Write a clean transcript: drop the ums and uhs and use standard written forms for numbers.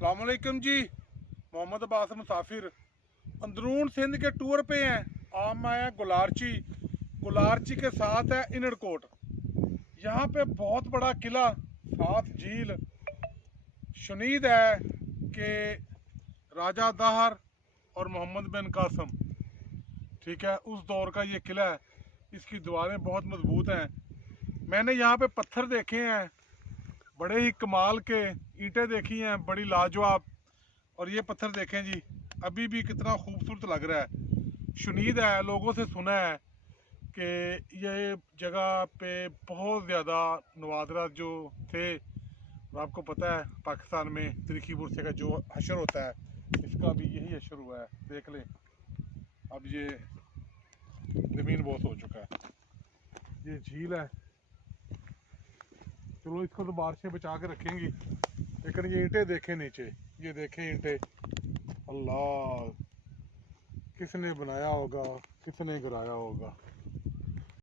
अस्सलामुअलैकुम जी। मोहम्मद अब्बास मुसाफिर अंदरून सिंध के टूर पे हैं। हम आए हैं गुलारची। गुलारची के साथ है इनरकोट। यहाँ पे बहुत बड़ा किला, साथ झील। शुनीद है कि राजा दाहर और मोहम्मद बिन कासम, ठीक है, उस दौर का ये किला है। इसकी दीवारें बहुत मजबूत हैं। मैंने यहाँ पे पत्थर देखे हैं, बड़े ही कमाल के। ईंटें देखी हैं बड़ी लाजवाब। और ये पत्थर देखें जी, अभी भी कितना खूबसूरत लग रहा है। शुनीद है, लोगों से सुना है कि ये जगह पे बहुत ज़्यादा नवादरात जो थे, और आपको पता है पाकिस्तान में तरीकी बुरसे का जो हशर होता है, इसका भी यही हशर हुआ है। देख लें, अब ये ज़मीन बहुत हो चुका है। ये झील है, चलो इसको तो बारिशें बचा के रखेंगी, लेकिन ये ईंटें देखें नीचे, ये देखें ईंटें। अल्लाह, किसने बनाया होगा, किसने गिराया होगा।